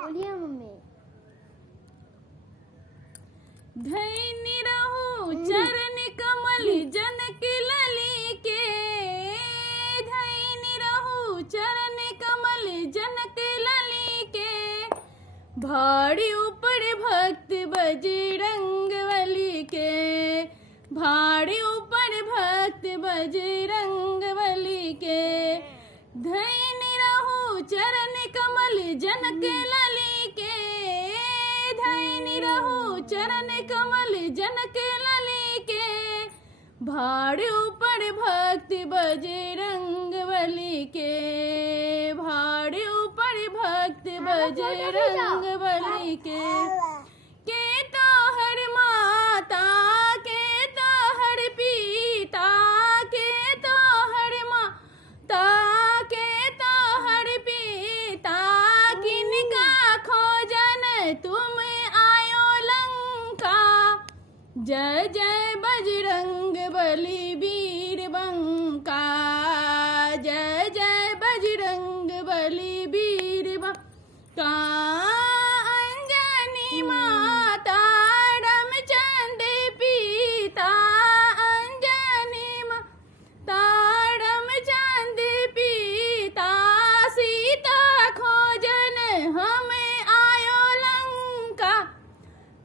बोलिए मम्मी। धैनी रहू चरण कमल जनक लली के, धैनी रहू चरण कमल जनक लली के, भाड़ी ऊपर भक्त बजरंग बली के, भाड़ी ऊपर भक्त बजरंग बली के, धैनी रहू चरण कमल जनक लली के, धैनी रहू चरण कमल जनक लली के, भाड़ ऊपर भक्त बजरंग बली के, भाड़ ऊपर भक्त बजरंग बली के तो हर माता के तो हर पिता के तो हर माता के तो हर पिता, किनका खोजन तुम आयो लंका, जय जय बजरंग बली वीर बंका, जय जय बजरंग बली वीर बंका, अंजनी माता रामचंद्र पिता, अंजनी माता रामचंद्र पिता, सीता खोजन हमें आयो लंका,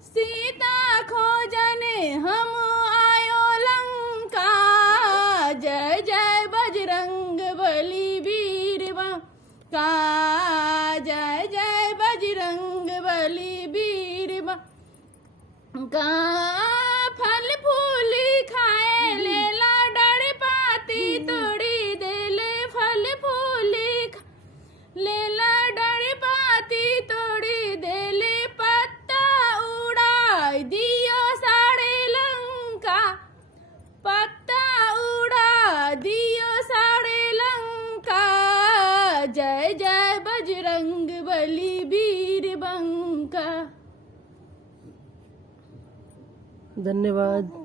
सीता खोजन हम आयो लंका, जय जय बजरंग बली वीर बंका, जय जय बजरंग बली वीर बंका, फल फूल खाए लेला डर पाती तोड़ी देले, फल फूल लेला डर पाती तोड़ी देले, पत्ता उड़ा दियो साड़े लंका, पत्ता उड़ा दियो साड़े लंका, जय जय बजरंग बली वीर बंका। धन्यवाद।